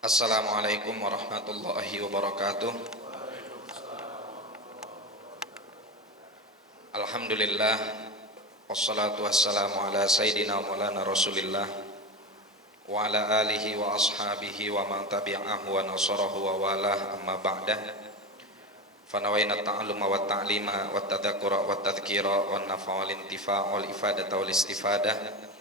Assalamualaikum warahmatullahi wabarakatuh. Alhamdulillah, wassalatu wassalamu ala sayyidina maulana rasulillah wa ala alihi wa ashabihi wa man tabi'ahu wa nasarahu wa walah, amma ba'dah. Fanawayna ta'alluma wa ta'lima wa tadhakkura wa tadhkira wa nafa'a wal intifa' wal ifadata wal istifadah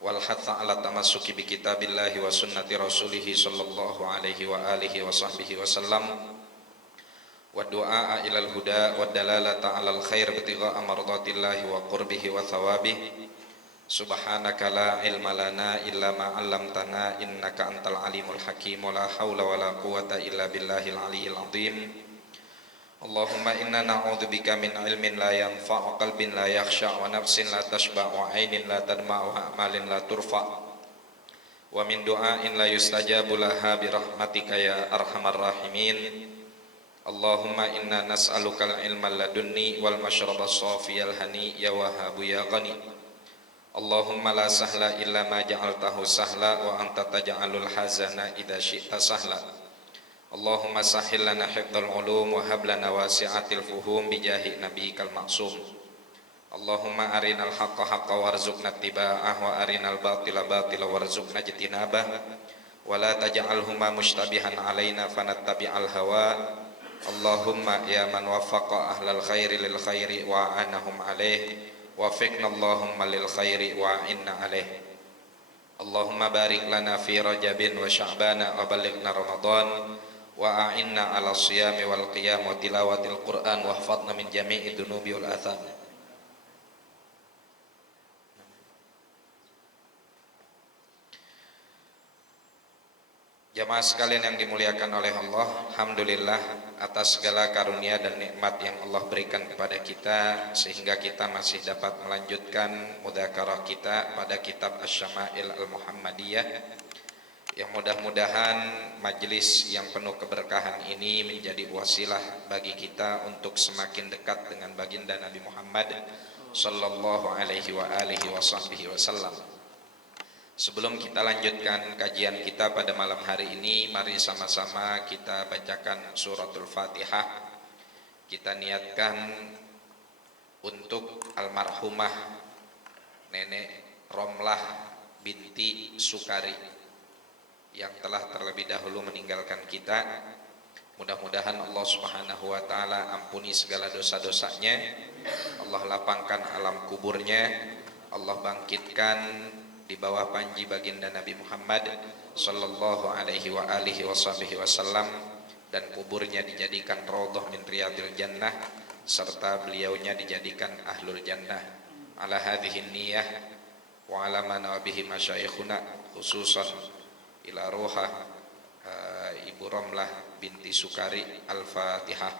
wal hatha ala tamassuki bi kitabillahi wa sunnati rasulih sallallahu alaihi wa alihi wa sahbihi wa sallam wa du'a ilal huda wa dalalata alal khair ibtigha'a mardatillahi wa qurbihi wa thawabihi. Subhanaka la ilma lana illa ma 'allamtana innaka antal alimul hakim. La haula wa la quwwata illa billahil aliyyil azim. Allahumma inna na'udzubika min ilmin la yanfa' wa qalbin la yakhsha' wa nafsin la tashba' wa 'ainin la tadma' wa amalin la turfa' wa min du'ain la yustajabu laha bi rahmatika ya arhamar rahimin. Allahumma inna nas'aluka al-ilma ladunni wal mashraba safiyal hani ya wahhabu ya ghani. Allahumma la sahla illa ma ja'altahu sahla wa anta taj'alul hazana idza syi'ta sahla. Allahumma sahhil lana hifdzal ulum wa hab lana wasi'atil fuhum bi jahi nabiyyikal ma'sum. Allahumma arinal haqqa haqqan warzuqna ittiba'ah wa arinal batila batila warzuqna ijtinabah wa la taj'alhuma mushtabihan alaina fanattabi'al hawa. Allahumma ya man waffaqa ahlal khairi lil khairi wa anahum alaih wafiqna Allahumma lil khairi wa inna alaih. Allahumma barik lana fi rajabin wa sya'bana wa balighna ramadan wa a'inna ala siyami wal qiyam wa tilawatil Qur'an wa hafadna min jami'i dunubi wal atham. Jamaah sekalian yang dimuliakan oleh Allah, alhamdulillah atas segala karunia dan nikmat yang Allah berikan kepada kita sehingga kita masih dapat melanjutkan mudzakarah kita pada kitab Asy-Syama'il Al-Muhammadiyah. Yang mudah-mudahan majelis yang penuh keberkahan ini menjadi wasilah bagi kita untuk semakin dekat dengan baginda Nabi Muhammad sallallahu alaihi wa alihi wasallam. Sebelum kita lanjutkan kajian kita pada malam hari ini, mari sama-sama kita bacakan suratul Fatihah. Kita niatkan untuk almarhumah Nenek Romlah binti Sukari yang telah terlebih dahulu meninggalkan kita. Mudah-mudahan Allah Subhanahu wa taala ampuni segala dosa-dosanya, Allah lapangkan alam kuburnya, Allah bangkitkan di bawah panji baginda Nabi Muhammad sallallahu alaihi wa alihi wasallam, dan kuburnya dijadikan raudhah min riyadil jannah serta beliaunya dijadikan ahlul jannah. Ala hadhihi niyyah wa ala ma nabihi masyayikhuna khususan ila roha Ibu Romlah binti Sukari. Al-Fatihah.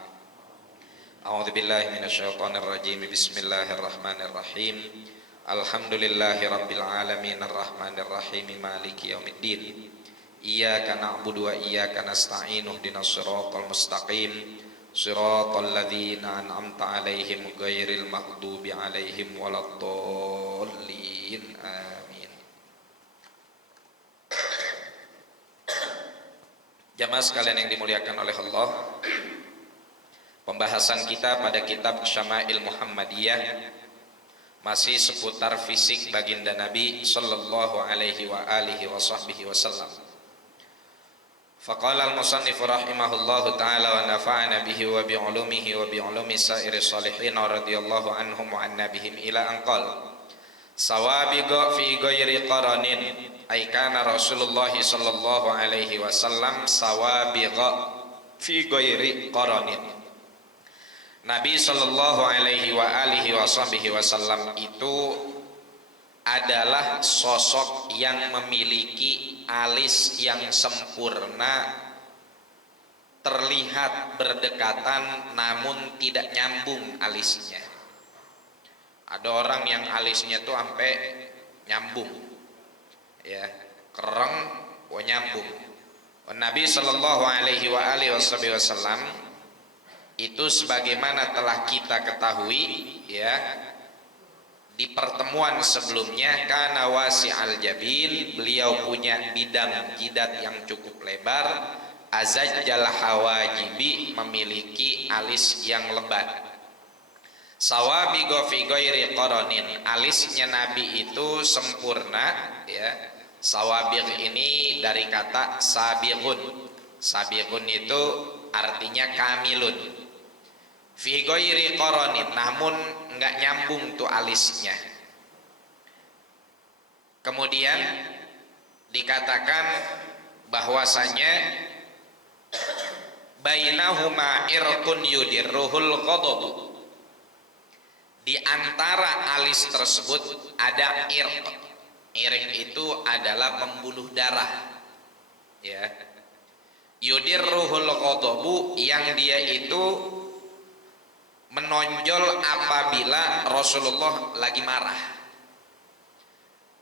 A'udzubillahi minasyaitonir rajim. Bismillahirrahmanirrahim. Alhamdulillahi rabbil alamin arrahmanir rahim maliki yaumiddin. Iyyaka na'budu wa iyyaka nasta'in ihdinas siratal mustaqim siratal ladzina an'amta 'alaihim ghairil maghdubi 'alaihim waladdallin. Amin. Jamaah sekalian yang dimuliakan oleh Allah, pembahasan kita pada kitab Syama'il Muhammadiyah masih seputar fisik baginda Nabi sallallahu alaihi wa alihi wasallam. Faqala al-musannif rahimahullahu ta'ala wa nafa'ana bihi wa bi ulumihi wa bi ulumi sairi salihin radhiyallahu anhum wa an nabihim ila anqal sawabiqa fi ghairi qaranin ay kana Rasulullah sallallahu alaihi wasallam sawabiqa fi ghairi qaranin. Nabi sallallahu alaihi wa alihi wasallam itu adalah sosok yang memiliki alis yang sempurna, terlihat berdekatan namun tidak nyambung alisnya. Ada orang yang alisnya tuh sampai nyambung, ya, kereng, nyambung. Nabi sallallahu alaihi wa alihi wasallam itu sebagaimana telah kita ketahui, ya, di pertemuan sebelumnya, kana wasi'al jabil, beliau punya bidang jidat yang cukup lebar, azajjal hawajibi, memiliki alis yang lebat. Sawabigo fi ghairi qaranin, alisnya Nabi itu sempurna, ya. Sawabig ini dari kata sabiqun. Sabiqun itu artinya kamilun. Fi ghairi qaranin, namun enggak nyambung tuh alisnya. Kemudian dikatakan bahwasanya bainahuma irqun yudirruhul ghadabu, di antara alis tersebut ada irq. Irq itu adalah pembuluh darah, ya. Yudirruhul ghadabu, yang dia itu menonjol apabila Rasulullah lagi marah.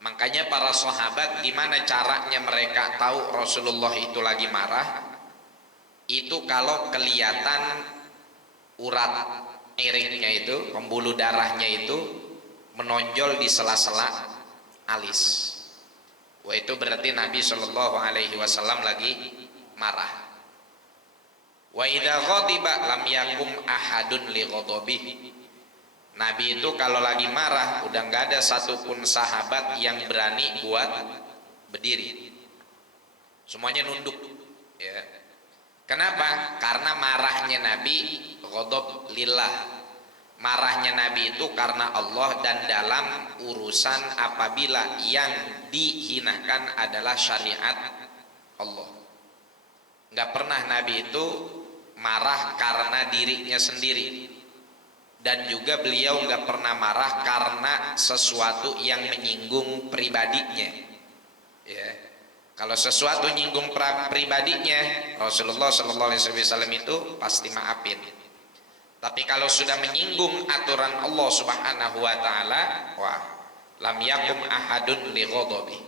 Makanya para sahabat, gimana caranya mereka tahu Rasulullah itu lagi marah? Itu kalau kelihatan urat iriknya itu, pembuluh darahnya itu menonjol di sela-sela alis. Wah, itu berarti Nabi Shallallahu Alaihi Wasallam lagi marah. Wa idza ghadiba lam yakum ahadun li ghadabihi. Nabi itu kalau lagi marah udah nggak ada satupun sahabat yang berani buat berdiri. Semuanya nunduk, ya. Kenapa? Karena marahnya Nabi ghadab lillah. Marahnya Nabi itu karena Allah, dan dalam urusan apabila yang dihinakan adalah syariat Allah. Nggak pernah Nabi itu marah karena dirinya sendiri, dan juga beliau nggak pernah marah karena sesuatu yang menyinggung pribadinya, ya. Kalau sesuatu nyinggung pribadinya, Rasulullah Sallallahu Alaihi Wasallam itu pasti maafin. Tapi kalau sudah menyinggung aturan Allah Subhanahu Wa Taala, wah, lam yakum ahadun li ghadabi.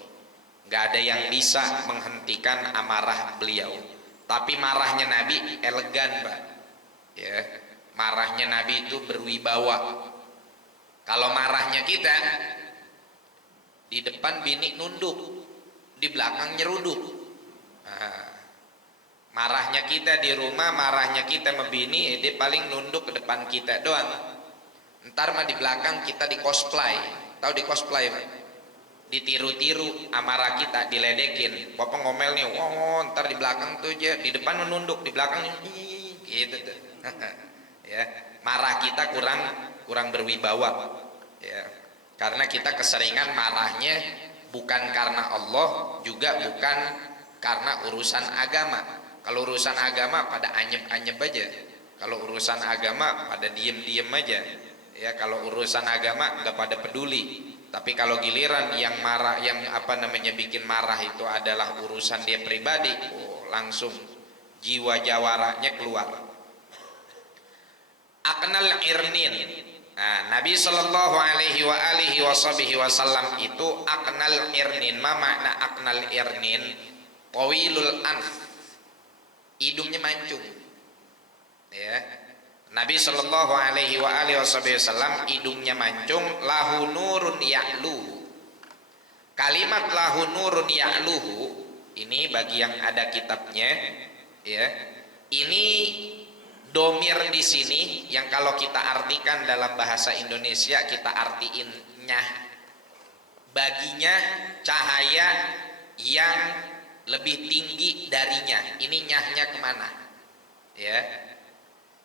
Nggak ada yang bisa menghentikan amarah beliau. Tapi marahnya Nabi elegan, Pak, ya. Marahnya Nabi itu berwibawa. Kalau marahnya kita, di depan bini nunduk, di belakang nyeruduk. Nah, marahnya kita di rumah, marahnya kita sama bini, dia paling nunduk ke depan kita doang. Ntar mah di belakang kita di cosplay. Tahu di cosplay, Pak? Ditiru-tiru amarah kita, diledekin. Bapak ngomel nih, oh, ntar di belakang tuh aja, di depan menunduk, di belakang gitu tuh. Ya, marah kita kurang berwibawa, ya. Karena kita keseringan marahnya bukan karena Allah, juga bukan karena urusan agama. Kalau urusan agama pada anyep-anyep aja. Kalau urusan agama pada diem-diem aja. Ya, kalau urusan agama nggak pada peduli. Tapi kalau giliran yang marah, yang bikin marah itu adalah urusan dia pribadi, oh, langsung jiwa jawaranya keluar. Aknal irnin. Nah, Nabi Shallallahu Alaihi Wasallam itu aknal irnin. Ma makna aknal irnin? Tawilul anf, hidungnya mancung, ya. Nabi Shallallahu Alaihi Wasallam hidungnya mancung. Lahu nurun ya'luhu. Kalimat lahu nurun ya'luhu ini bagi yang ada kitabnya, ya. Ini domir di sini yang kalau kita artikan dalam bahasa Indonesia kita artiin nyah. Baginya cahaya yang lebih tinggi darinya. Ini nyahnya kemana? Ya.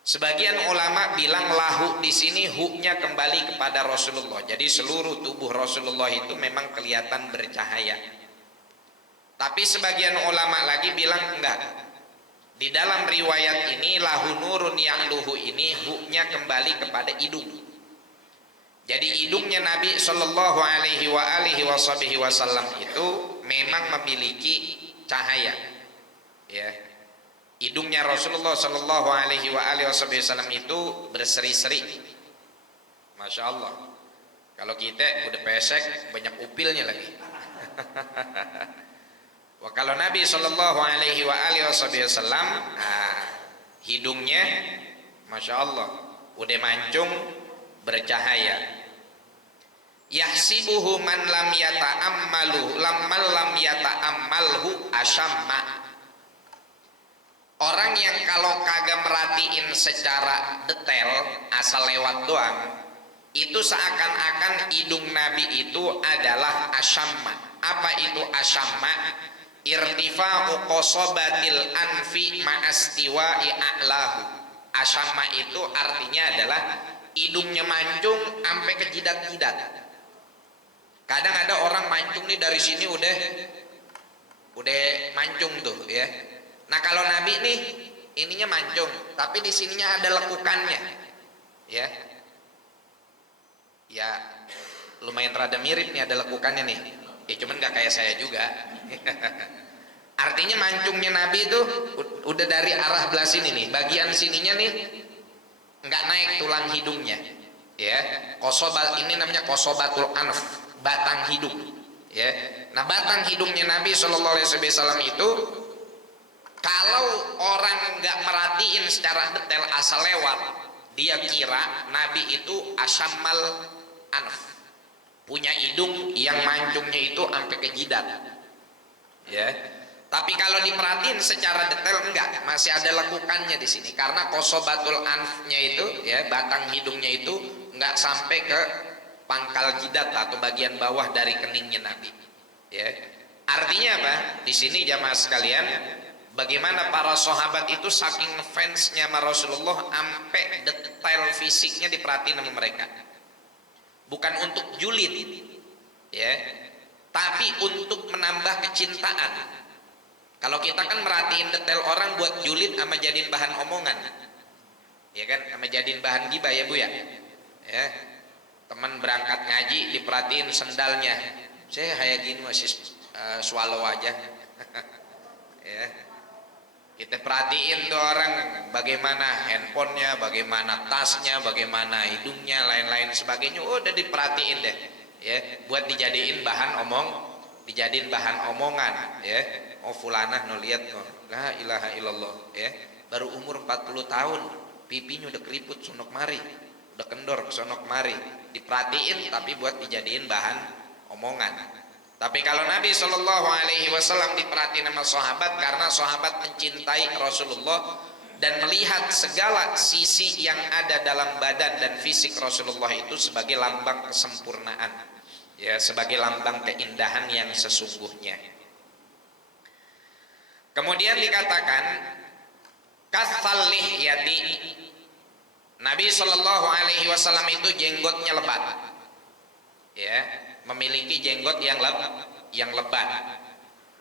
Sebagian ulama bilang lahu di sini hu-nya kembali kepada Rasulullah. Jadi seluruh tubuh Rasulullah itu memang kelihatan bercahaya. Tapi sebagian ulama lagi bilang enggak. Di dalam riwayat ini lahu nurun ya'luhu ini hu-nya kembali kepada hidung. Jadi hidungnya Nabi Shallallahu Alaihi Wasallam itu memang memiliki cahaya, ya. Hidungnya Rasulullah Shallallahu Alaihi Wasallam itu berseri-seri, masya Allah. Kalau kita udah pesek banyak upilnya lagi. Wah, kalau Nabi Shallallahu Alaihi Wasallam, hidungnya masya Allah udah mancung bercahaya. Yahsibuhu man lam yata'ammalhu asyamma. Orang yang kalau kagak merhatiin secara detail, asal lewat doang, itu seakan-akan hidung Nabi itu adalah asyamma. Apa itu asyamma? Irtifa'u qasabatil anfi ma'astiwa'i a'lahu. Asyamma itu artinya adalah hidungnya mancung sampai ke jidat-jidat. Kadang ada orang mancung nih dari sini udah mancung tuh ya. Nah kalau Nabi nih ininya mancung, tapi di sininya ada lekukannya, ya. Ya lumayan rada mirip nih, ada lekukannya nih. Ya cuman nggak kayak saya juga. Artinya mancungnya Nabi itu udah dari arah belah sini nih, bagian sininya nih nggak naik tulang hidungnya, ya. Kosobat ini namanya kosobatul anf, batang hidung, ya. Nah batang hidungnya Nabi Shallallahu Alaihi Wasallam itu kalau orang nggak merhatiin secara detail asal lewat, dia kira Nabi itu asyammal anf, punya hidung yang mancungnya itu sampai ke jidat, ya. Tapi kalau diperhatiin secara detail enggak, masih ada lekukannya di sini karena kosobatul anfnya itu, ya, batang hidungnya itu enggak sampai ke pangkal jidat atau bagian bawah dari keningnya Nabi, ya. Artinya apa? Di sini jamaah sekalian, bagaimana para sahabat itu saking fansnya sama Rasulullah sampai detail fisiknya diperhatiin sama mereka. Bukan untuk julid, ya, tapi untuk menambah kecintaan. Kalau kita kan merhatiin detail orang buat julid sama jadiin bahan omongan, ya kan, sama jadiin bahan gibah ya Bu ya. Ya, teman berangkat ngaji diperhatiin sendalnya, saya kayak gini masih swallow aja. Ya, kita perhatiin tuh orang bagaimana handphonenya, bagaimana tasnya, bagaimana hidungnya, lain-lain sebagainya, udah diperhatiin deh, ya, buat dijadiin bahan omongan, ya. Oh fulanah no lihat no, la ilaha illallah, ya, baru umur 40 tahun, pipinya udah keriput sonok mari, udah kendor sonok mari, diperhatiin tapi buat dijadiin bahan omongan. Tapi kalau Nabi Shallallahu Alaihi Wasallam diperhatiin sama sahabat karena sahabat mencintai Rasulullah dan melihat segala sisi yang ada dalam badan dan fisik Rasulullah itu sebagai lambang kesempurnaan, ya, sebagai lambang keindahan yang sesungguhnya. Kemudian dikatakan kathal lihyati, Nabi Shallallahu Alaihi Wasallam itu jenggotnya lebat, ya, memiliki jenggot yang lebat.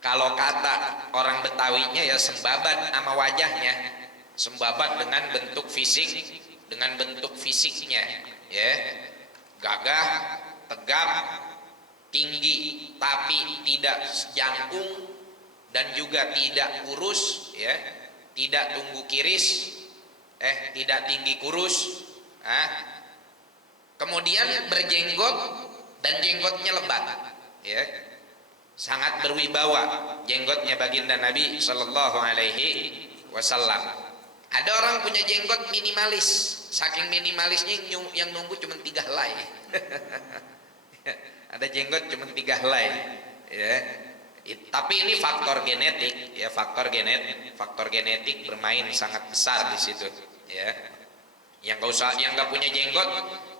Kalau kata orang Betawinya ya sembabat sama wajahnya, sembabat dengan bentuk fisiknya, ya, gagah, tegap, tinggi, tapi tidak jangkung dan juga tidak kurus, ya, tidak tunggu kiris, tidak tinggi kurus. Kemudian berjenggot dan jenggotnya lebat, ya, sangat berwibawa jenggotnya baginda Nabi Shallallahu Alaihi Wasallam. Ada orang punya jenggot minimalis, saking minimalisnya yang nunggu cuma 3 helai. Ada jenggot cuma 3 helai, ya. Tapi ini faktor genetik, ya, faktor genetik bermain sangat besar di situ, ya. Yang nggak punya jenggot,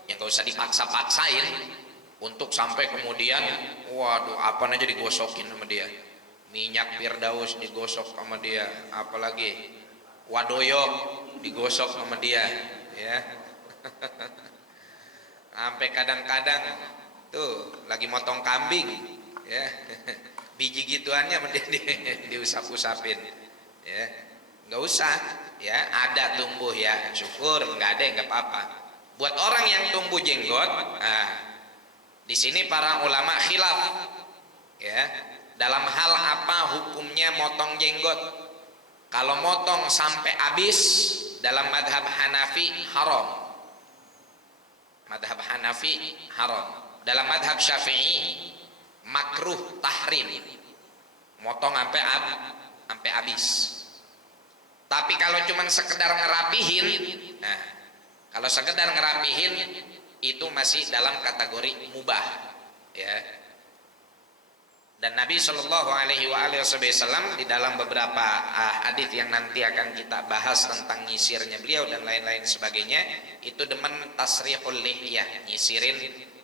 yang nggak usah dipaksa-paksain untuk sampai kemudian, waduh, apa aja digosokin sama dia, minyak firdaus digosok sama dia, apalagi wadoyok digosok sama dia, ya. Sampai kadang-kadang tuh lagi motong kambing, ya, biji gituannya diusap-usapin, ya, nggak usah, ya, ada tumbuh, ya, syukur, nggak ada nggak apa-apa. Buat orang yang tumbuh jenggot, di sini para ulama khilaf, ya, dalam hal apa hukumnya motong jenggot. Kalau motong sampai habis dalam madhab Hanafi haram, madhab Hanafi haram. Dalam madhab Syafi'i makruh tahrim, motong sampai habis. Tapi kalau cuma sekedar ngerapihin, kalau sekedar ngerapihin itu masih dalam kategori mubah, ya. Dan Nabi Shallallahu Alaihi Wasallam di dalam beberapa hadis yang nanti akan kita bahas tentang nyisirnya beliau dan lain-lain sebagainya, itu demen tasrihul lihyah, nyisirin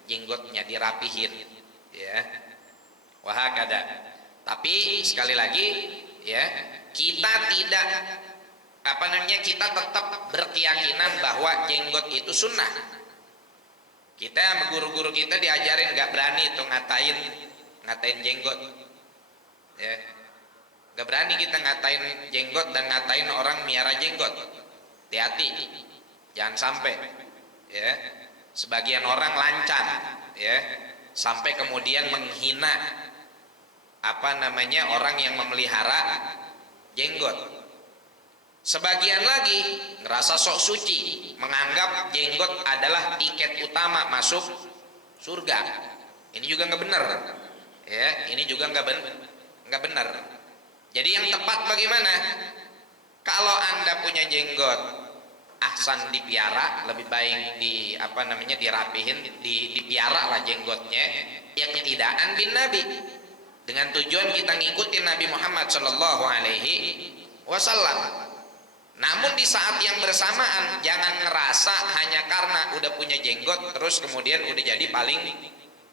jenggotnya, dirapihin, ya. Wahakada. Tapi sekali lagi, ya, kita tidak kita tetap berkeyakinan bahwa jenggot itu sunnah. Kita sama guru-guru kita diajarin nggak berani tuh ngatain jenggot, ya, nggak berani kita ngatain jenggot dan ngatain orang miara jenggot. Hati-hati, jangan sampai, ya, sebagian orang lancar, ya, sampai kemudian menghina orang yang memelihara jenggot. Sebagian lagi ngerasa sok suci, menganggap jenggot adalah tiket utama masuk surga. Ini juga nggak benar, ya. Ini juga nggak benar. Jadi yang tepat bagaimana? Kalau Anda punya jenggot, ahsan dipiara, lebih baik dirapihin, dipiara lah jenggotnya. Iqtidaan bin Nabi, dengan tujuan kita ngikutin Nabi Muhammad Shallallahu Alaihi Wasallam. Namun di saat yang bersamaan jangan ngerasa hanya karena udah punya jenggot terus kemudian udah jadi paling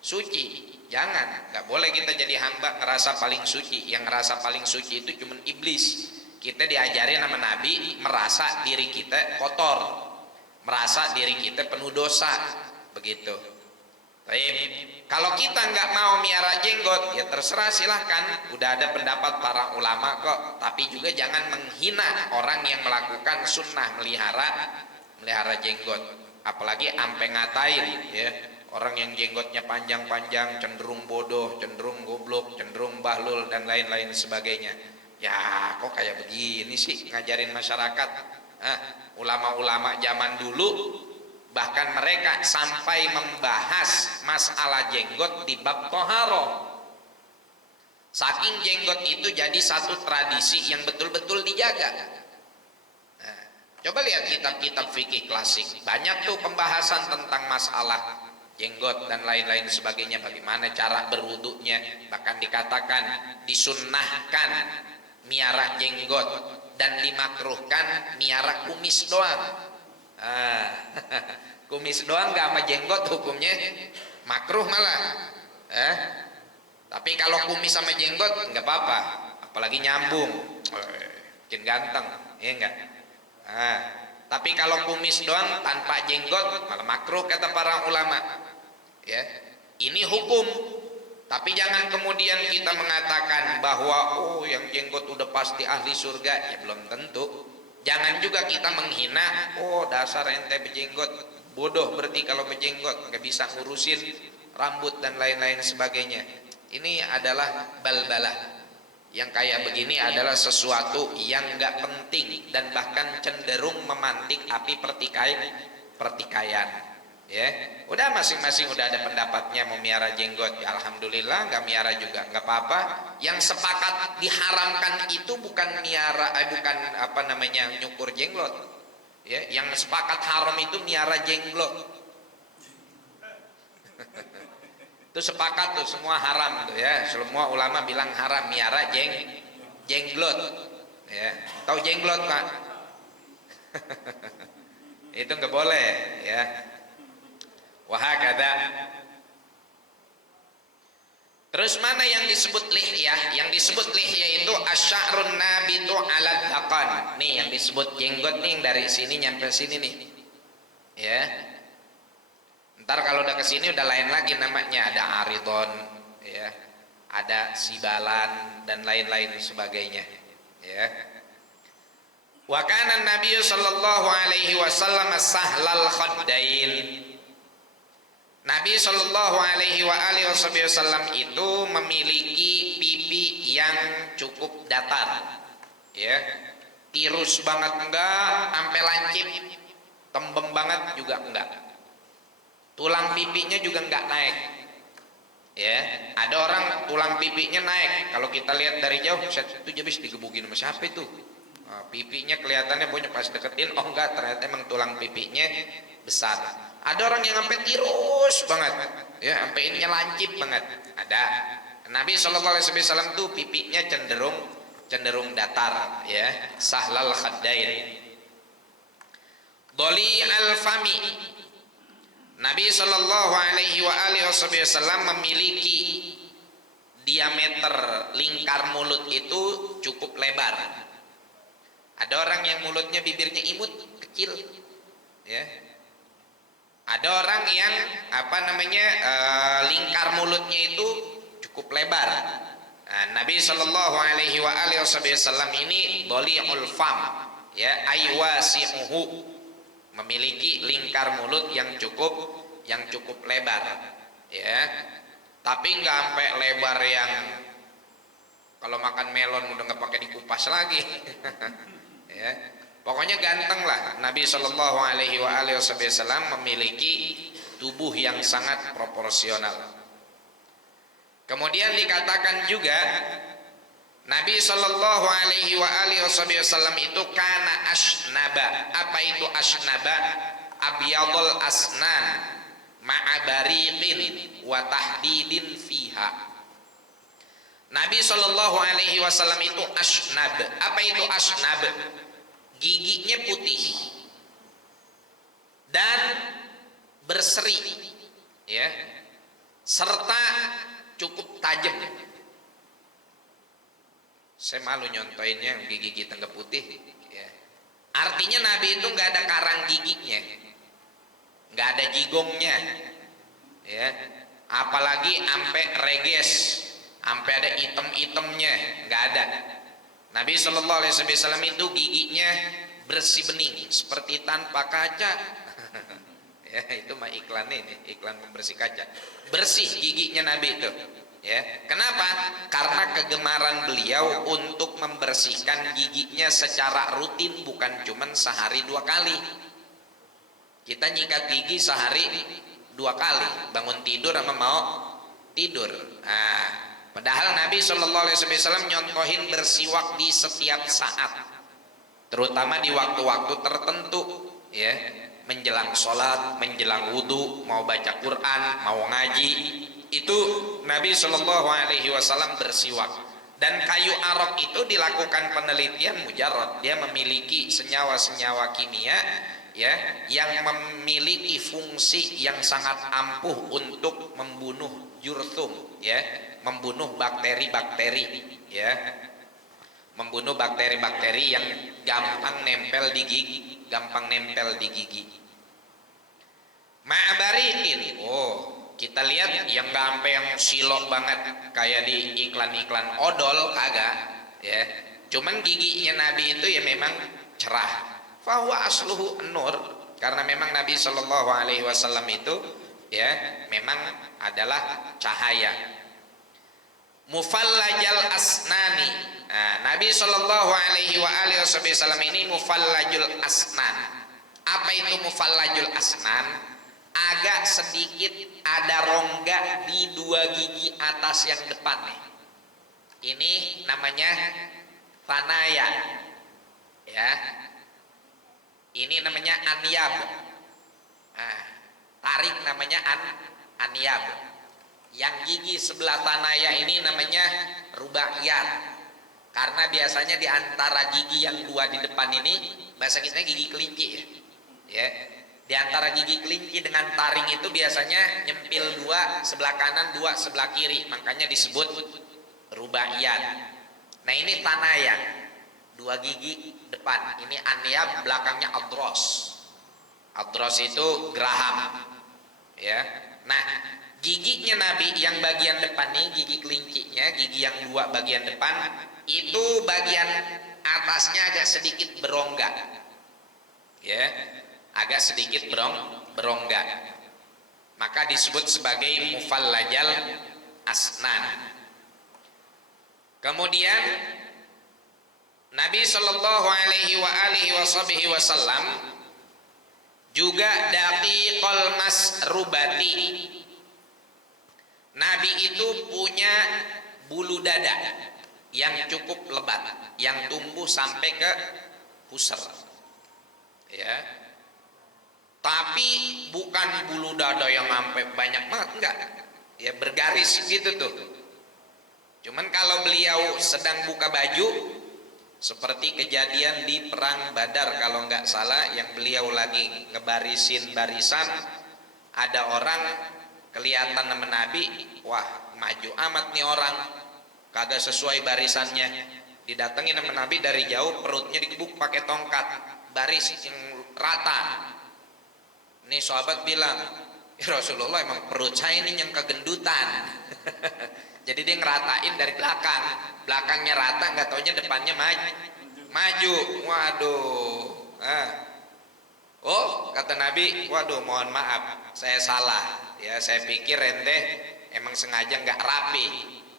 suci. Jangan, nggak boleh kita jadi hamba ngerasa paling suci. Yang ngerasa paling suci itu cuma iblis. Kita diajarin sama Nabi merasa diri kita kotor, merasa diri kita penuh dosa, begitu. Kalau kita nggak mau miara jenggot, ya terserah, silahkan. Udah ada pendapat para ulama kok. Tapi juga jangan menghina orang yang melakukan sunnah melihara jenggot. Apalagi ampe ngatain, ya, orang yang jenggotnya panjang-panjang cenderung bodoh, cenderung goblok, cenderung bahlul dan lain-lain sebagainya. Ya kok kayak begini sih ngajarin masyarakat. Ulama-ulama zaman dulu bahkan mereka sampai membahas masalah jenggot di bab toharoh. Saking jenggot itu jadi satu tradisi yang betul-betul dijaga. Nah, coba lihat kitab-kitab fikih klasik, banyak tuh pembahasan tentang masalah jenggot dan lain-lain sebagainya, bagaimana cara berwudunya. Bahkan dikatakan disunnahkan miara jenggot dan dimakruhkan miara kumis doang. Kumis doang gak sama jenggot hukumnya makruh malah. Tapi kalau kumis sama jenggot nggak apa-apa, apalagi nyambung, makin ganteng, ya enggak. Tapi kalau kumis doang tanpa jenggot malah makruh kata para ulama. Ya, ini hukum. Tapi jangan kemudian kita mengatakan bahwa yang jenggot udah pasti ahli surga, ya belum tentu. Jangan juga kita menghina, dasar ente berjenggot, bodoh berarti kalau berjenggot, nggak bisa ngurusin rambut dan lain-lain sebagainya. Ini adalah balbalah. Yang kayak begini adalah sesuatu yang nggak penting dan bahkan cenderung memantik api pertikaian. Ya, udah masing-masing udah ada pendapatnya mau miara jenggot, ya alhamdulillah. Nggak miara juga nggak apa-apa. Yang sepakat diharamkan itu bukan miara, nyukur jenglot. Ya, yang sepakat haram itu miara jenglot. Itu sepakat tuh, semua haram tuh, ya. Semua ulama bilang haram miara jenglot. Ya, tahu jenglot Pak? Itu nggak boleh, ya. Wahakada. Terus mana yang disebut lihyah? Yang disebut lihyah itu asy'arun nabitu 'ala dhaqan. Nih yang disebut jenggot nih dari sini nyampe sini nih. Ya. Ntar kalau udah ke sini udah lain lagi namanya, ada aridon, ya. Ada sibalan dan lain-lain sebagainya. Ya. Wa kana Nabi sallallahu alaihi wasallam sahlal khaddain. Nabi Shallallahu Alaihi Wasallam itu memiliki pipi yang cukup datar, ya, tirus banget enggak, sampai lancip, tembem banget juga enggak, tulang pipinya juga enggak naik, ya. Ada orang tulang pipinya naik, kalau kita lihat dari jauh, itu habis digebukin sama siapa itu, Pipinya kelihatannya banyak, pas deketin, oh enggak, ternyata emang tulang pipinya besar. Ada orang yang sampai tirus banget, ya, sampai ininya lancip banget. Ada. Nabi SAW tuh pipinya cenderung datar, ya, sahlal khaddain. Doli al-fami. Nabi SAW memiliki diameter lingkar mulut itu cukup lebar. Ada orang yang mulutnya, bibirnya imut, kecil, ya. Ada orang yang lingkar mulutnya itu cukup lebar. Nah, Nabi SAW ini dhali'ul fam, ya, aywasi'uhu, memiliki lingkar mulut yang cukup lebar, ya. Tapi nggak sampai lebar yang kalau makan melon udah nggak pakai dikupas lagi. Ya, pokoknya ganteng lah. Nabi SAW memiliki tubuh yang sangat proporsional. Kemudian dikatakan juga Nabi SAW itu kana asnaba. Apa itu asnaba? Abyadul asnan ma'abariqin wa tahdidin fiha. Nabi SAW itu asnab. Apa itu asnab? Giginya putih dan berseri, ya, serta cukup tajam. Saya malu nyontoinnya gigi tengah putih, ya. Artinya Nabi itu nggak ada karang giginya, nggak ada jigongnya, ya, apalagi sampai reges, sampai ada item-itemnya, nggak ada. Nabi SAW itu giginya bersih bening seperti tanpa kaca. Ya, itu mah iklan ini, iklan pembersih kaca. Bersih giginya Nabi itu, ya. Kenapa? Karena kegemaran beliau untuk membersihkan giginya secara rutin, bukan cuman sehari 2 kali. Kita nyikat gigi sehari 2 kali, bangun tidur sama mau tidur. Nah, padahal Nabi SAW nyontohin bersiwak di setiap saat, terutama di waktu-waktu tertentu, ya, menjelang sholat, menjelang wudhu, mau baca Quran, mau ngaji, itu Nabi SAW bersiwak. Dan kayu arok itu dilakukan penelitian mujarrad, dia memiliki senyawa-senyawa kimia, ya, yang memiliki fungsi yang sangat ampuh untuk membunuh jurthum, ya, membunuh bakteri-bakteri, ya, membunuh bakteri-bakteri yang gampang nempel di gigi, Ma'abarikin. Oh, kita lihat yang nggak sampai yang silok banget kayak di iklan-iklan odol, kagak, ya. Cuman giginya Nabi itu ya memang cerah. Fahuwa asluhu nur, karena memang Nabi SAW itu, ya, memang adalah cahaya. Mufallajal asnani. Nah, Nabi SAW ini mufallajul asnan. Apa itu mufallajul asnan? Agak sedikit ada rongga di 2 gigi atas yang depan nih. Ini namanya tanaya, ya. Ini namanya anyab. Nah, tarik namanya anyab. Yang gigi sebelah tanaya ini namanya rubaiyat. Karena biasanya di antara gigi yang 2 di depan ini, bahasa kita gigi kelinci, ya. Ya. Di antara gigi kelinci dengan taring itu biasanya nyempil 2 sebelah kanan, 2 sebelah kiri, makanya disebut rubaiyat. Nah, ini tanaya, 2 gigi depan. Ini anyab, belakangnya adros. Adros itu geraham, ya. Nah, giginya Nabi yang bagian depan nih, gigi kelincinya, gigi yang 2 bagian depan, itu bagian atasnya agak sedikit berongga, ya, agak sedikit berongga, maka disebut sebagai mufallajal asnan. Kemudian Nabi SAW juga daqiqul masrubati. Nabi itu punya bulu dada. yang cukup lebat, yang tumbuh sampai ke pusar, ya. Tapi bukan bulu dada yang sampai banyak banget, enggak, ya, bergaris gitu tuh. Cuman kalau beliau sedang buka baju, seperti kejadian di perang Badar kalau nggak salah, yang beliau lagi ngebarisin barisan, ada orang kelihatan sama Nabi, wah maju amat nih orang, kagak sesuai barisannya. Didatengin sama Nabi dari jauh, perutnya digebuk pakai tongkat, baris yang rata. Nih sahabat bilang, ya Rasulullah, emang perut saya ini yang kegendutan. Jadi dia ngeratain dari belakang, belakangnya rata, nggak taunya depannya maju. Waduh. Oh, kata Nabi, waduh, mohon maaf, saya salah. Ya, saya pikir ente emang sengaja nggak rapi.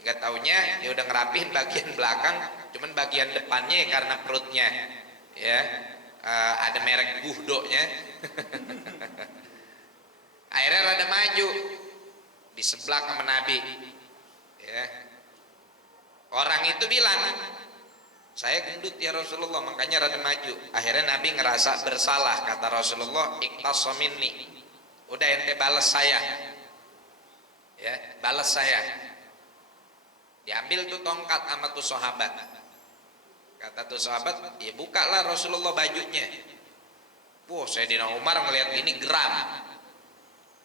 Nggak taunya dia udah ngerapiin bagian belakang, cuman bagian depannya karena perutnya, ya, ada merek buhdonya. Akhirnya rada maju di sebelah sama Nabi, ya. Orang itu bilang, saya gendut ya Rasulullah, makanya rada maju. Akhirnya Nabi ngerasa bersalah, kata Rasulullah, iqtaso minni, udah ente balas saya, ya, balas saya. Diambil tuh tongkat sama tuh sahabat. Kata tuh sahabat, ya bukalah Rasulullah bajunya. Wah, Sayyidina Umar ngelihat ini geram.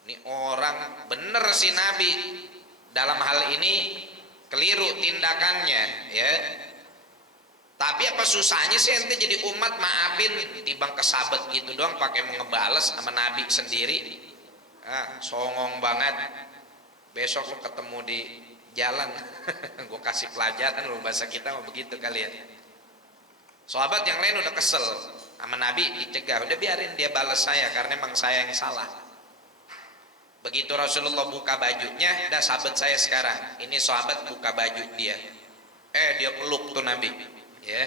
Ini orang bener si Nabi dalam hal ini keliru tindakannya, ya. Tapi apa susahnya sih ente jadi umat maafin, tibang kesabet gitu doang pakai mau ngebales sama Nabi sendiri. Songong banget. Besok lu ketemu di jalan, gue kasih pelajaran lu, bahasa kita mau begitu kali ya. Sahabat yang lain udah kesel sama Nabi, dicegah, udah biarin dia balas saya karena emang saya yang salah. Begitu Rasulullah buka bajunya, dah sahabat saya sekarang. Ini sahabat buka baju dia. Dia peluk tuh Nabi, ya.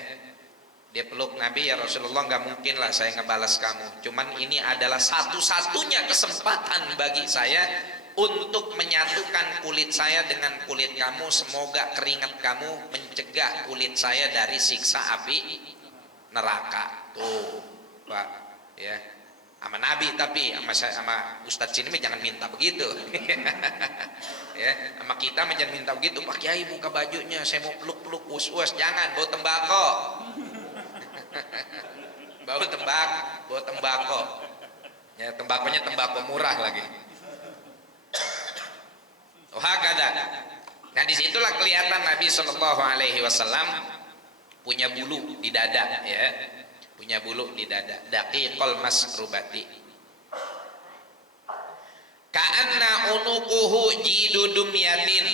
Dia peluk Nabi, ya Rasulullah, nggak mungkin lah saya ngebalas kamu. Cuman ini adalah satu-satunya kesempatan bagi saya untuk menyatukan kulit saya dengan kulit kamu. Semoga keringat kamu mencegah kulit saya dari siksa api neraka. Tuh, Pak, ya. Sama Nabi, tapi sama Ustadz sini jangan minta begitu. Ya, sama kita jangan minta begitu. Pak Kiai buka bajunya, saya mau peluk-peluk, us-us, jangan, bau tembakau. bau tembakau. Ya, tembakonya tembakau murah lagi. Oh, hakada. Nah, disitulah kelihatan Nabi Shallallahu Alaihi Wasallam punya bulu di dada, ya. Punya bulu di dada, daqiqal masrubati, ka'anna unuquhu jidudum yatin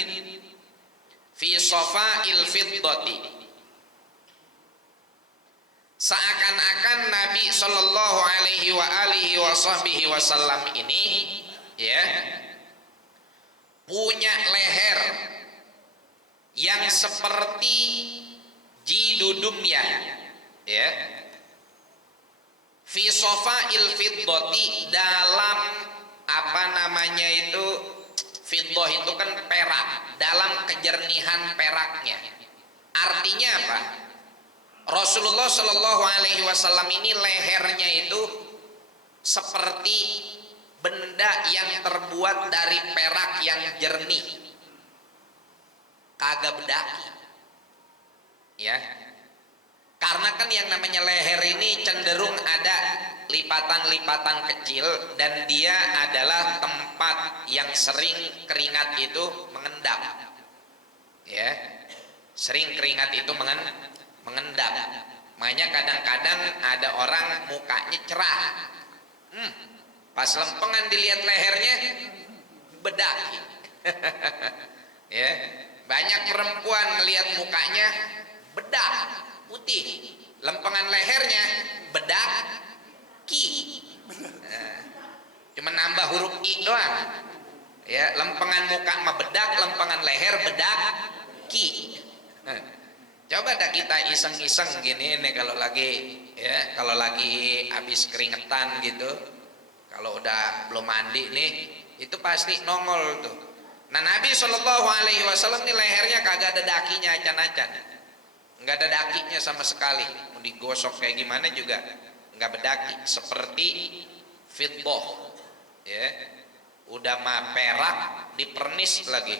fi safa'il fiddati. Seakan-akan Nabi Shallallahu Alaihi wa alihi wasallam ini, ya, punya leher yang seperti jidudumya, ya, fi safa'il fiddati, dalam apa namanya itu, fiddah itu kan perak, dalam kejernihan peraknya. Artinya apa? Rasulullah Shallallahu Alaihi Wasallam ini lehernya itu seperti benda yang terbuat dari perak yang jernih, kagak bedaki, ya. Karena kan yang namanya leher ini cenderung ada lipatan-lipatan kecil, dan dia adalah tempat yang sering keringat itu mengendap, ya, sering keringat itu mengendap. Makanya kadang-kadang ada orang mukanya cerah, pas lempengan dilihat lehernya bedaki. Ya, banyak perempuan ngelihat mukanya bedak putih, lempengan lehernya bedak ki. Cuma nambah huruf i doang, ya. Lempengan muka mah bedak, lempengan leher bedak ki. Coba dah kita iseng-iseng gini nih, kalau lagi, ya, kalau lagi habis keringetan gitu, kalau udah belum mandi nih, itu pasti nongol tuh. Nah, Nabi Shallallahu Alaihi Wasallam nih lehernya kagak ada dakinya, acan-acan. nggak ada dakinya sama sekali, mau digosok kayak gimana juga nggak berdaki, seperti fiddah ya, udah mah perak dipernis lagi,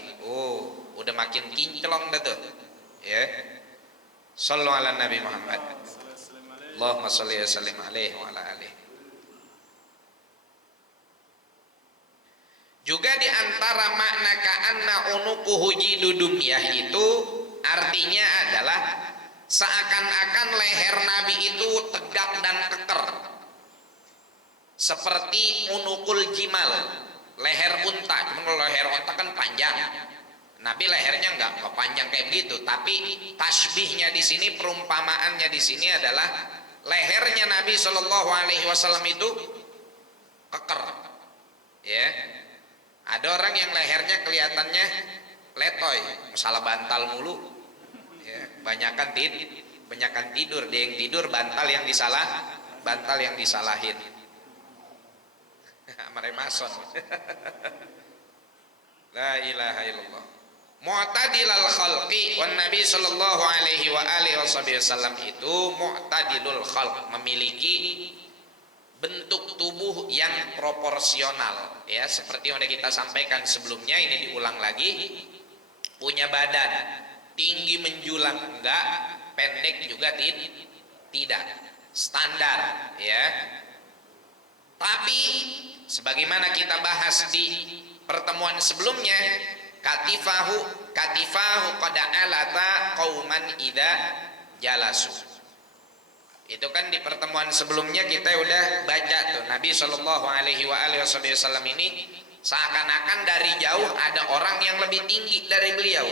udah makin kinclong dah tuh ya. Sallu ala Nabi Muhammad, Allahumma shalli wa sallim alaihi wa ala alihi. Juga diantara makna ka'anna unuquhu jidudumyah itu artinya adalah seakan-akan leher Nabi itu tegak dan keker, seperti unukul jimal, leher unta. Cuma kalau leher unta kan panjang, Nabi lehernya enggak panjang kayak begitu. Tapi tasbihnya di sini, perumpamaannya di sini adalah lehernya Nabi Shallallahu Alaihi Wasallam itu keker ya. Ada orang yang lehernya kelihatannya letoy, masalah bantal mulu ya, banyakan tidur, dia yang tidur, bantal yang disalahin meremason. La ilaha illallah. Mu'tadilal khalqi, wan Nabi sallallahu alaihi wa alihi wasallam itu mu'tadilul khalq, memiliki bentuk tubuh yang proporsional ya, seperti yang sudah kita sampaikan sebelumnya, ini diulang lagi. Punya badan tinggi menjulang enggak, pendek juga tidak, standar ya. Tapi sebagaimana kita bahas di pertemuan sebelumnya, katifahu qad alata qauman idza jalasu. Itu kan di pertemuan sebelumnya kita udah baca tuh, Nabi Shallallahu Alaihi Wasallam ini seakan-akan dari jauh ada orang yang lebih tinggi dari beliau.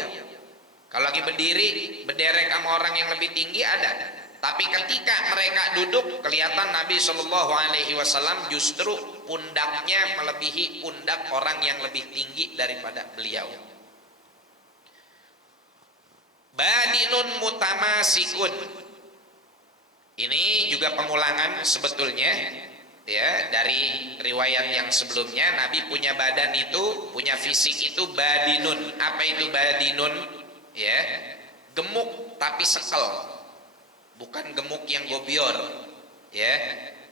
Kalau lagi berdiri berderet sama orang yang lebih tinggi ada, tapi ketika mereka duduk kelihatan Nabi Shallallahu Alaihi Wasallam justru pundaknya melebihi pundak orang yang lebih tinggi daripada beliau. Badinun mutamasikun, ini juga pengulangan sebetulnya ya dari riwayat yang sebelumnya. Nabi punya badan itu, punya fisik itu badinun. Apa itu badinun? Ya, gemuk tapi sekel, bukan gemuk yang gobior ya.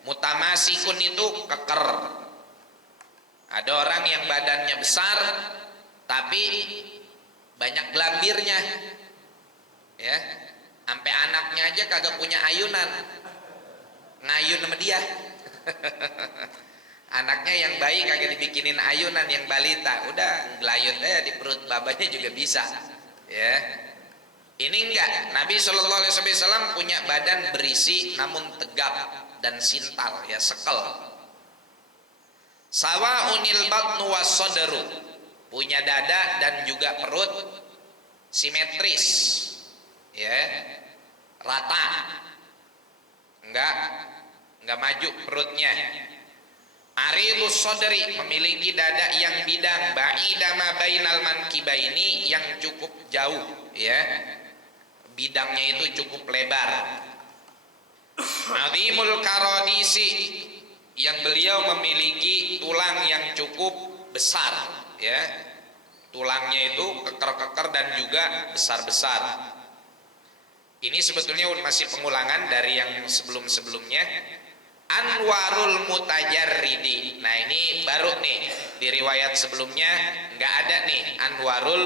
Mutamasikun itu keker. Ada orang yang badannya besar tapi banyak gelambirnya ya, sampai anaknya aja kagak punya ayunan, ngayun sama dia. Anaknya yang bayi kagak dibikinin ayunan, yang balita udah gelayut aja di perut babanya juga bisa ya. Ini enggak, Nabi Shallallahu Alaihi Wasallam punya badan berisi namun tegap dan sintal ya, sekel. Sawaunil batnu was sadru, punya dada dan juga perut simetris ya, rata, enggak maju perutnya. Aridus sadri, memiliki dada yang bidang, ba'idama bainal mankibaini, yang cukup jauh ya, bidangnya itu cukup lebar. Azimul karodisi, yang beliau memiliki tulang yang cukup besar ya, tulangnya itu keker-keker dan juga besar-besar. Ini sebetulnya masih pengulangan dari yang sebelum-sebelumnya. Anwarul mutajarridi, nah ini baru nih, di riwayat sebelumnya nggak ada nih anwarul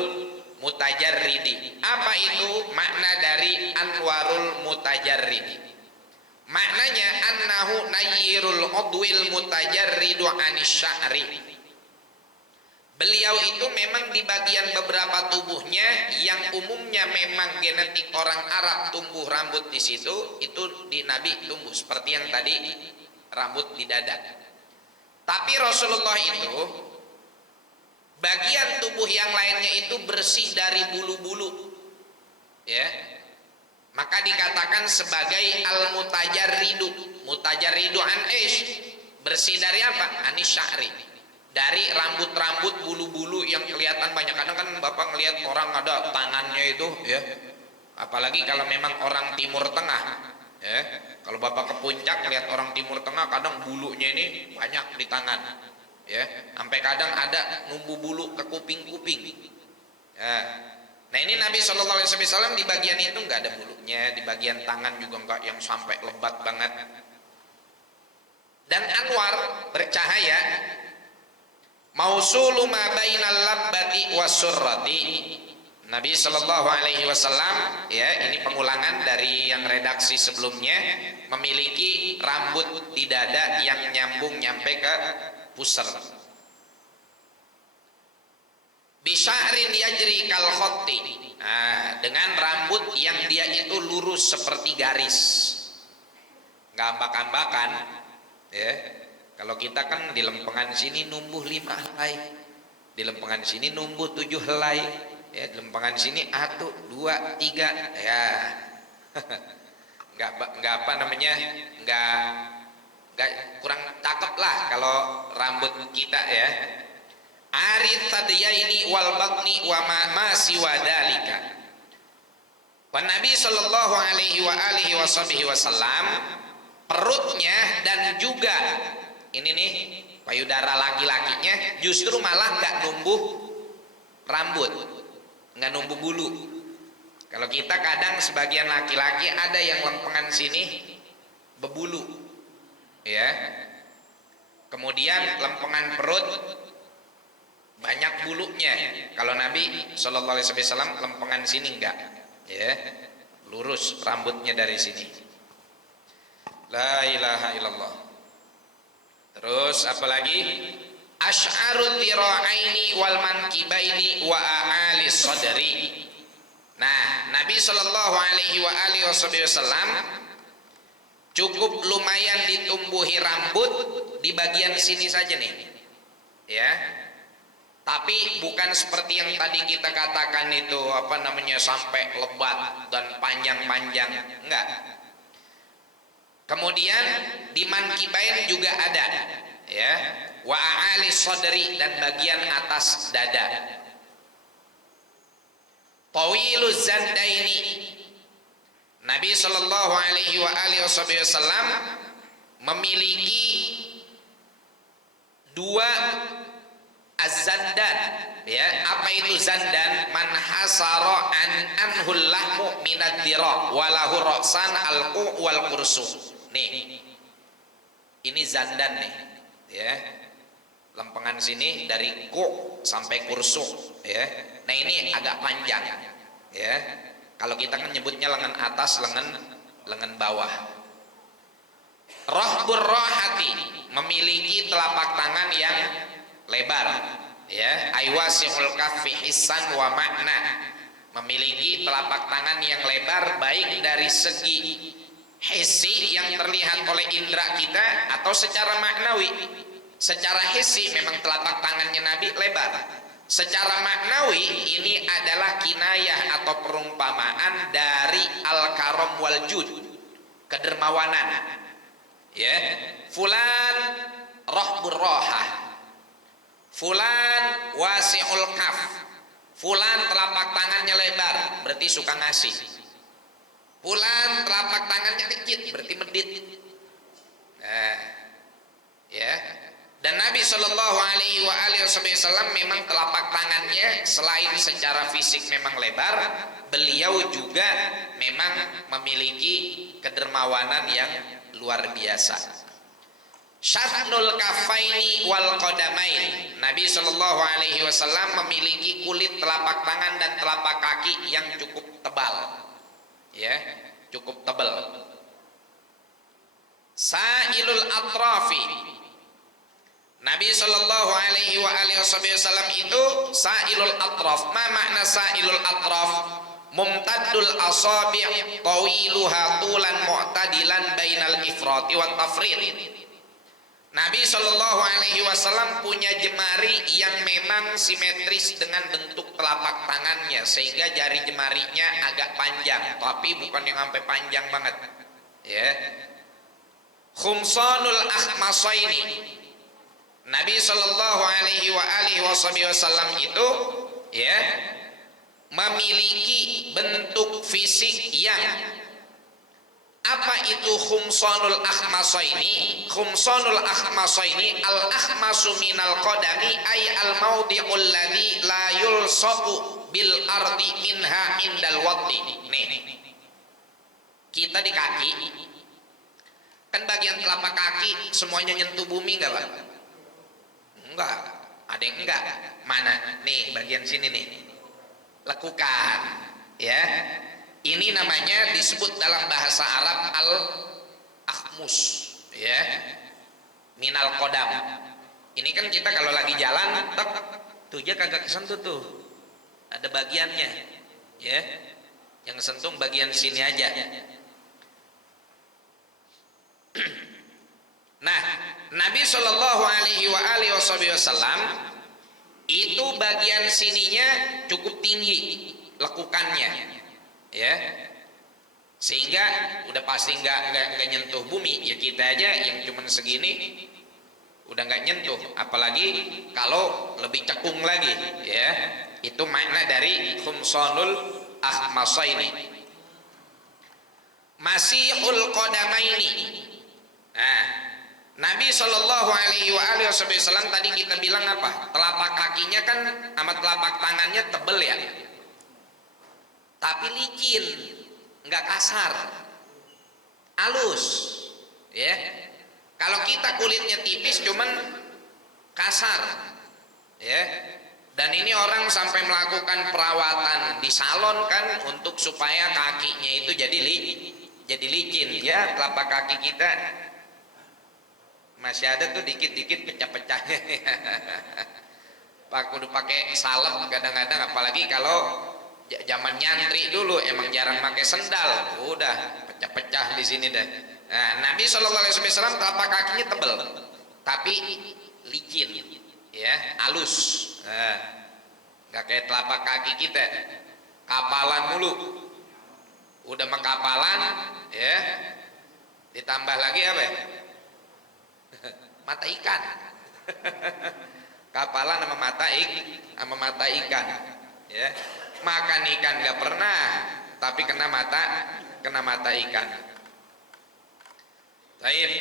mutajarridi. Apa itu makna dari anwarul mutajarridi? Maknanya annahu nayyirul udwil mutajarridu anis sya'ri. Beliau itu memang di bagian beberapa tubuhnya yang umumnya memang genetik orang Arab tumbuh rambut di situ, itu di Nabi tumbuh seperti yang tadi rambut di dada. Tapi Rasulullah itu bagian tubuh yang lainnya itu bersih dari bulu-bulu ya, maka dikatakan sebagai al-mutajarridu. Mutajarridu an ish, bersih dari apa? Anis sya'ri, dari rambut-rambut bulu-bulu yang kelihatan banyak. Kadang kan Bapak ngelihat orang ada tangannya itu ya, apalagi kalau memang orang Timur Tengah ya, kalau Bapak ke puncak lihat orang Timur Tengah kadang bulunya ini banyak di tangan ya, sampai kadang ada numbu bulu ke kuping-kuping ya. Nah ini Nabi Shallallahu Alaihi Wasallam di bagian itu nggak ada bulunya, di bagian tangan juga nggak yang sampai lebat banget. Dan anwar, bercahaya, mausulu ma bainal labbati wasurrati. Nabi Shallallahu Alaihi Wasallam, ya ini pengulangan dari yang redaksi sebelumnya, memiliki rambut di dada yang nyambung nyampe ke pusar. Bisya'rin yajri kal khotti. Nah, dengan rambut yang dia itu lurus seperti garis, nggak ambak-ambakan, ya. Kalau kita kan di lempengan sini numbuh 5 helai, di lempengan sini numbuh 7 helai, ya, di lempengan sini 1, 2, 3, ya. nggak apa namanya, nggak kurang cakep lah kalau rambut kita, ya. Arid tadyaini wal batni wa ma siwa dalika. Wa Nabi sallallahu alaihi wa alihi wasallam, perutnya dan juga ini nih payudara laki-lakinya justru malah nggak numbuh rambut, nggak numbuh bulu. Kalau kita kadang sebagian laki-laki ada yang lempengan sini berbulu, ya. Kemudian lempengan perut banyak bulunya. Kalau Nabi Shallallahu Alaihi Wasallam lempengan sini enggak, ya, lurus rambutnya dari sini. La ilaha illallah. Terus apalagi? Asy'arul dira'aini wal mankibaini wa a'ali sadri. Nah, Nabi Shallallahu Alaihi Wasallam cukup lumayan ditumbuhi rambut di bagian sini saja nih, ya. Tapi bukan seperti yang tadi kita katakan itu apa namanya sampai lebat dan panjang-panjang, enggak. Kemudian di mankibain juga ada, ya, wa a'ali sadri, dan bagian atas dada. Tawiluz zandaini. Nabi Shallallahu Alaihi Wasallam memiliki 2 az-zandan, ya. Apa itu zandan? Man hasara anhul lahmu minad dira walahu ra'san alqu wal kursu. Nih, ini zandan nih, ya. Lempengan sini dari ku sampai kursu, ya. Nah ini agak panjang, ya. Kalau kita kan nyebutnya lengan atas, lengan bawah. Rahbur rahati, memiliki telapak tangan yang lebar, ya. Aiwasihul kaffi hissan wa makna, memiliki telapak tangan yang lebar baik dari segi hissi yang terlihat oleh indera kita atau secara maknawi. Secara hissi memang telapak tangannya Nabi lebar. Secara maknawi ini adalah kinayah atau perumpamaan dari al-karam wal jud, kedermawanan, ya. Fulan rahbur rahah, fulan wasi'ul kaf, fulan telapak tangannya lebar, berarti suka ngasih. Fulan telapak tangannya dikit, berarti medit. Nah, ya. Dan Nabi Shallallahu Alaihi Wasallam memang telapak tangannya selain secara fisik memang lebar, beliau juga memang memiliki kedermawanan yang luar biasa. Syatnul kafaini wal qadamain. Nabi Shallallahu Alaihi Wasallam memiliki kulit telapak tangan dan telapak kaki yang cukup tebal, ya, cukup tebal. Sa'ilul atrafi. Nabi Shallallahu Alaihi Wasallam itu sa'ilul atraf. Ma makna sa'ilul atraf? Mumtaddul asabi' tawiluha tulan mu'tadilan bainal ifrati wat tafrid. Nabi Shallallahu Alaihi Wasallam punya jemari yang memang simetris dengan bentuk telapak tangannya, sehingga jari jemarinya agak panjang, tapi bukan yang sampai panjang banget, ya. Khumsanul akhmasaini. Nabi Shallallahu Alaihi Wasallam itu, ya, memiliki bentuk fisik yang Apa itu khumsanul akhmasaini? Khumsanul akhmasaini al-akhmasu minal qadami ay al-mawdi'ul ladzi la yulsaqu bil ardi minha indal wati. Nih, kita di kaki kan bagian telapak kaki semuanya nyentuh bumi enggak, Pak? Enggak, ada yang enggak. Mana? Nih, bagian sini nih. Lekukan, ya. Ini namanya disebut dalam bahasa Arab al-akhmus, ya. Minal qadam. Ini kan kita kalau lagi jalan, tuh dia kagak kesentuh tuh. Ada bagiannya, ya. Yang sentuh bagian sini aja. Nah, Nabi Shallallahu Alaihi Wasallam itu bagian sininya cukup tinggi lekukannya, ya, sehingga udah pasti nggak nyentuh bumi. Ya kita aja yang cuman segini udah nggak nyentuh, apalagi kalau lebih cekung lagi, ya. Itu makna dari khumsanul akhmasaini, masihul qadamaini. Nah, Nabi Shallallahu Alaihi Wasallam tadi kita bilang apa? Telapak kakinya kan sama telapak tangannya tebel, ya, tapi licin, nggak kasar, halus, ya. Kalau kita kulitnya tipis, cuman kasar, ya. Dan ini orang sampai melakukan perawatan di salon kan untuk supaya kakinya itu jadi licin, ya. Telapak kaki kita masih ada tuh dikit-dikit pecah-pecahnya. Pak kudu pakai salep kadang-kadang, apalagi kalau zaman nyantri dulu emang jarang pakai sendal, udah pecah-pecah di sini dah. Nah, Nabi SAW telapak kakinya tebel tapi licin, ya, halus. Nah, nggak kayak telapak kaki kita kapalan mulu, udah mengkapalan, ya, ditambah lagi apa ya? Mata ikan. Kapalan sama mata ikan, ya. Makan ikan nggak pernah, tapi kena mata ikan. Baik.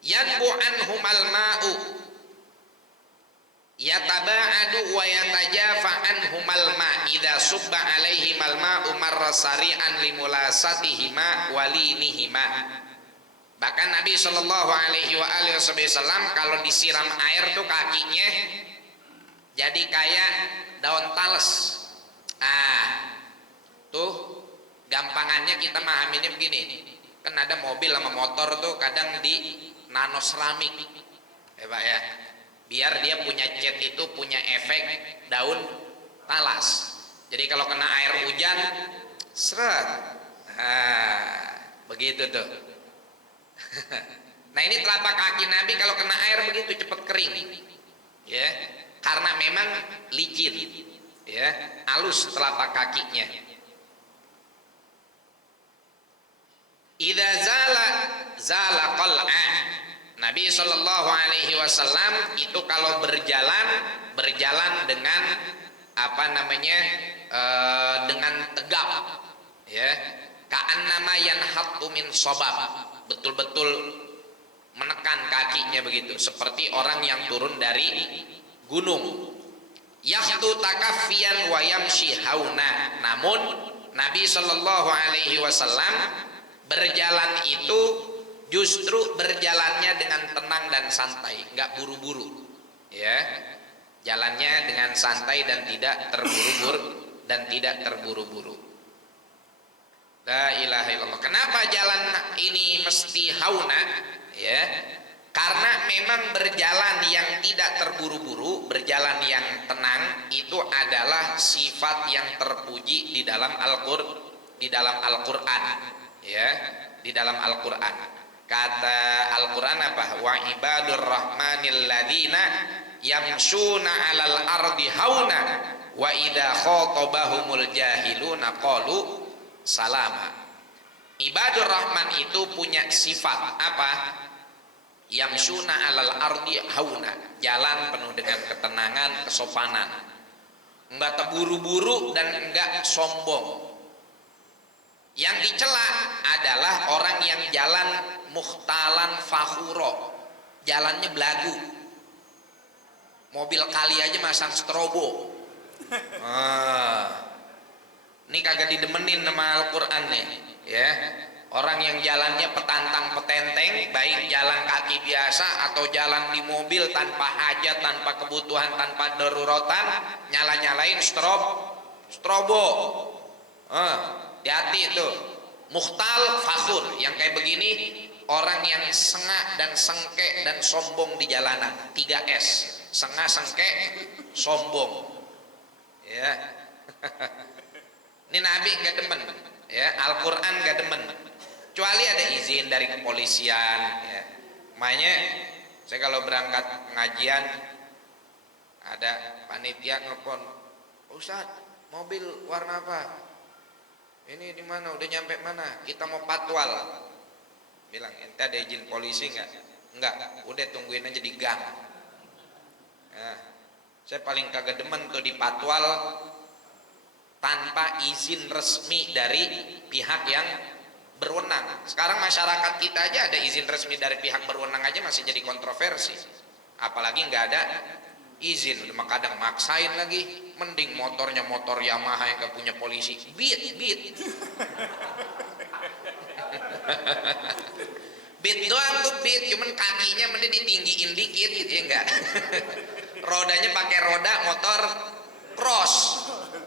Yanbu anhumal ma'u yataba'adu wa yatajafa anhumal ma' idza subba alaihimal ma'u marra sari'an limulasatihima walinihima. Bahkan Nabi Shallallahu Alaihi Wasallam kalau disiram air tuh kakinya jadi kayak daun tales. Tuh gampangannya kita mahaminnya begini. Kan ada mobil sama motor tuh kadang di nano seramik, ya Pak, ya. Biar dia punya cat itu punya efek daun talas. Jadi kalau kena air hujan, seret. Begitu tuh. Nah, ini telapak kaki Nabi kalau kena air begitu cepat kering, ya, karena memang licin, ya, halus telapak kakinya. Idza zala qal'a. Nabi Shallallahu Alaihi Wasallam itu kalau berjalan dengan apa namanya, dengan tegap, ya, ka'annama yanhattu min sabab, betul-betul menekan kakinya begitu, seperti orang yang turun dari gunung. Yahtu takaffiyan wa yamshi hauna. Namun Nabi Shallallahu Alaihi Wasallam berjalan itu justru berjalannya dengan tenang dan santai, nggak buru-buru, ya. Jalannya dengan santai dan tidak terburu-buru. La ilaha illallah. Kenapa jalan ini mesti hauna? Ya, karena memang berjalan yang tidak terburu-buru, berjalan yang tenang itu adalah sifat yang terpuji di dalam Al-Qur'an, ya, di dalam Al-Qur'an. Kata Al-Qur'an apa? Wa ibadur rahmanil ladina yamshuna 'alal ardi hauna wa idza khatabahumul jahiluna qalu salama. Ibadur Rahman itu punya sifat apa? Yamsuna alal ardi hauna, jalan penuh dengan ketenangan, kesopanan, enggak terburu-buru dan enggak sombong. Yang dicela adalah orang yang jalan mukhtalan fakhuro, jalannya belagu, mobil kali aja masang strobo. Ini kagak didemenin sama Al-Quran nih, ya. Orang yang jalannya petantang petenteng, baik jalan kaki biasa atau jalan di mobil tanpa hajat, tanpa kebutuhan, tanpa daruratan, nyala-nyalain strobo. Hati-hati itu. Mukhtal fakhur, yang kayak begini orang yang sengak dan sengke dan sombong di jalanan. 3S, sengak, sengke, sombong. Ya. Ini Nabi nggak demen, ya. Al-Quran nggak demen, kecuali ada izin dari kepolisian, ya. Makanya saya kalau berangkat pengajian ada panitia nelpon, Ustaz, mobil warna apa? Ini di mana? Udah nyampe mana? Kita mau patwal. Bilang, ente ada izin polisi nggak? Enggak. Udah tungguin aja di gang. Nah, saya paling kagak demen tuh di patwal tanpa izin resmi dari pihak yang berwenang. Sekarang masyarakat kita aja ada izin resmi dari pihak berwenang aja masih jadi kontroversi. Apalagi nggak ada izin, udah kadang maksain lagi. Mending motornya motor Yamaha yang gak punya polisi, beat beat doang tuh beat, cuman kakinya mending ditinggiin dikit gitu ya enggak. Rodanya pakai roda motor cross.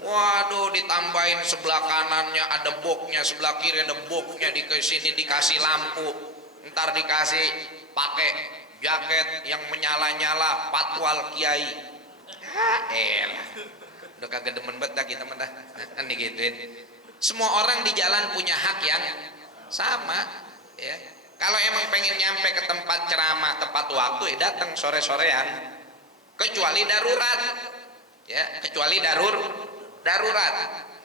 Waduh, ditambahin sebelah kanannya ada boxnya, sebelah kiri ada boxnya, di sini dikasih lampu, ntar dikasih pakai jaket yang menyala-nyala, patwal kiai. Udah kagak demen banget dah kita mah dah. Kan digituin. Semua orang di jalan punya hak yang sama, ya. Kalau emang pengen nyampe ke tempat ceramah tepat waktu, ya datang sore-sorean. Kecuali darurat, ya. Kecuali darurat.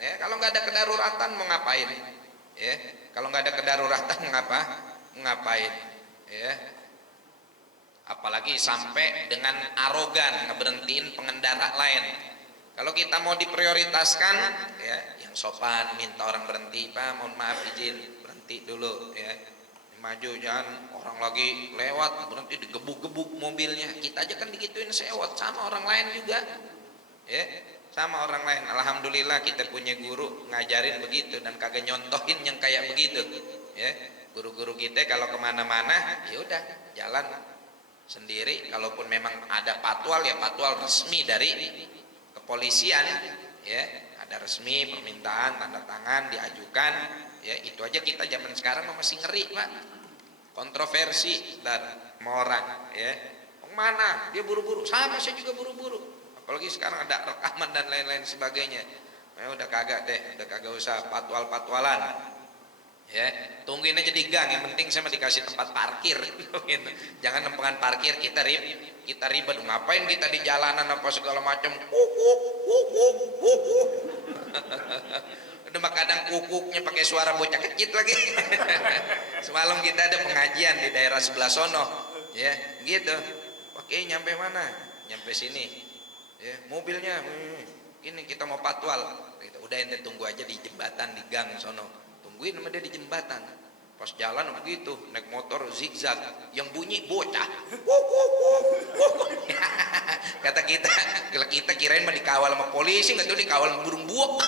Ya, kalau nggak ada kedaruratan mau ngapain? Ya, kalau nggak ada kedaruratan ngapain? Ya. Apalagi sampai dengan arogan ngeberhentiin pengendara lain. Kalau kita mau diprioritaskan, ya, yang sopan minta orang berhenti, Pak, mohon maaf izin berhenti dulu, ya. Maju, jangan orang lagi lewat berhenti digebuk-gebuk mobilnya. Kita aja kan digituin sewot sama orang lain juga, ya, sama orang lain. Alhamdulillah kita punya guru ngajarin begitu dan kagak nyontohin yang kayak begitu, ya. Guru-guru kita kalau kemana-mana, ya udah jalan sendiri. Kalaupun memang ada patwal, ya patwal resmi dari kepolisian, ya, ada resmi permintaan tanda tangan diajukan, ya. Itu aja kita zaman sekarang masih ngeri, Pak, kontroversi dan orang, ya. Mana dia buru-buru, sama saya juga buru-buru, apalagi sekarang ada rekaman dan lain-lain sebagainya. Udah kagak deh, udah kagak usah patwalan, ya. Tungguin aja di gang, yang penting saya dikasih tempat parkir. Jangan lempengan parkir kita ribet. Ngapain kita di jalanan apa segala macam, udah mah kadang kukuknya pakai suara bocah kecil lagi. Semalam kita ada pengajian di daerah sebelah sono, ya, gitu. Oke, nyampe mana? Nyampe sini, ya, mobilnya ini kita mau patwal, gitu. Udah ente tunggu aja di jembatan di gang sono, tungguin sama dia di jembatan. Pas jalan begitu, naik motor zigzag, yang bunyi bocah. Kata kita kirain mah dikawal sama polisi, nggak tahu dikawal sama burung buak.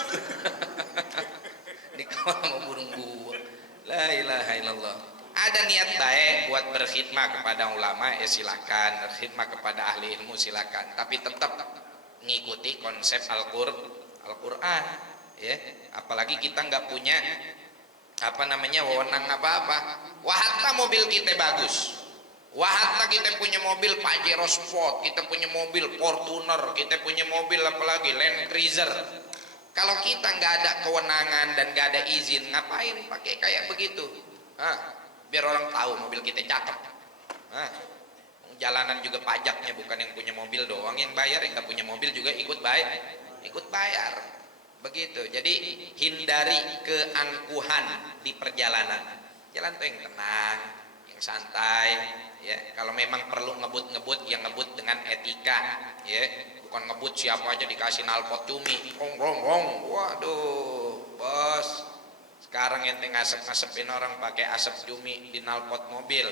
Dikawal sama burung buak. La ilaha illallah. Ada niat baik buat berkhidmat kepada ulama, ya silakan. Berkhidmat kepada ahli ilmu silakan. Tapi tetap ngikuti konsep Al-Quran, ya. Apalagi kita nggak punya wewenang apa-apa. Wahatta mobil kita bagus, wahatta kita punya mobil Pajero Sport, kita punya mobil Fortuner, kita punya mobil apalagi Land Cruiser. Kalau kita nggak ada kewenangan dan nggak ada izin, ngapain pakai kayak begitu? Biar orang tahu mobil kita cakep. Jalanan juga pajaknya bukan yang punya mobil doang yang bayar, yang nggak punya mobil juga ikut bayar. Begitu. Jadi hindari keangkuhan di perjalanan. Jalan tuh yang tenang, yang santai, ya. Kalau memang perlu ngebut yang ngebut dengan etika, ya. Bukan ngebut siapa aja dikasih nalpot cumi, rong. Waduh, bos. Sekarang ente ngasep-ngasepin orang pakai asap cumi di knalpot mobil,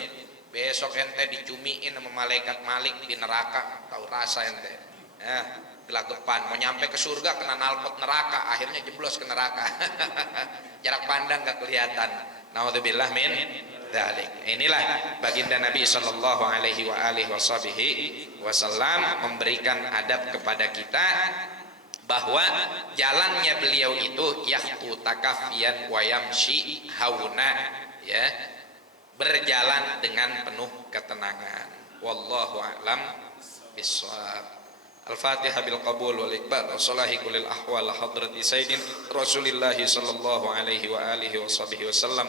besok ente dicumiin sama malaikat Malik di neraka, tahu rasa ente. Ya, gelagapan mau nyampe ke surga kena knalpot neraka, akhirnya jeblos ke neraka. Jarak pandang gak kelihatan. Naudzubillah min dzalik. Inilah baginda Nabi sallallahu alaihi wasallam memberikan adab kepada kita bahwa jalannya beliau itu yahtu takafian wa yamshi hauna, ya, berjalan dengan penuh ketenangan. Wallahu a'lam bissawab. Al-Fatihah bil qabul wal iqbal wa salahi kulil ahwal hadrati sayyidin Rasulillah sallallahu alaihi wa alihi wasallam.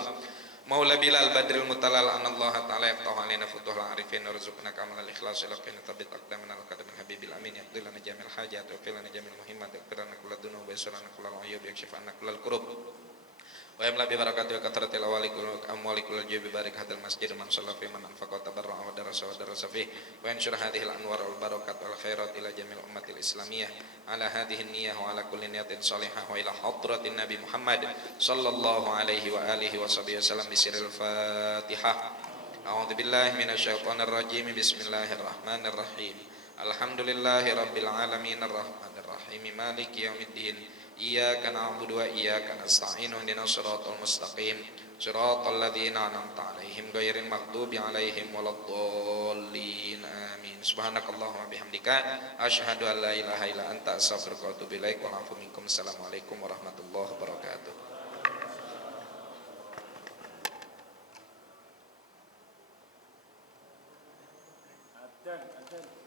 Maula Bilal Badril Mutalal anallahu ta'ala yaftahu alaina futuhal arifin warzuqna kamal al-ikhlas ila qina tabit aqdamana al-qadam habibil amin yaqdilana jamil hajat wa qilana jamil muhimmat yaqdirana kullad dunub wa yasurana kullal ayub yakshifana kullal kurub wa yamla bi barakati wa kathratil awali kullu amwali kullu jibi barik hadal masjid man shalla fi man anfaqa tabarra wa darasa fi wa yanshur hadhihi al-anwar wal barakat wal khairat ila jamil ummatil islamiyah ala hadhihi an-niyyah wa ala kulli niyatin salihah wa ila hadratin nabi Muhammad sallallahu alaihi wa alihi wasallam bisiril Fatihah. A'udzu billahi minasyaitonir rajim. Bismillahirrahmanirrahim. Alhamdulillahi rabbil alamin arrahmanir rahim maliki yaumiddin. Iyyaka na'budu wa iyyaka nasta'in ihdinas siratal mustaqim siratal ladzina an'amta 'alaihim ghairil maghdubi 'alaihim waladdallin. Amin. Subhanakallahumma bihamdika asyhadu an la ilaha illa anta astaghfiruka wa atubu ilaik. Wa a'fu minkum. Assalamualaikum warahmatullahi wabarakatuh. Adzan.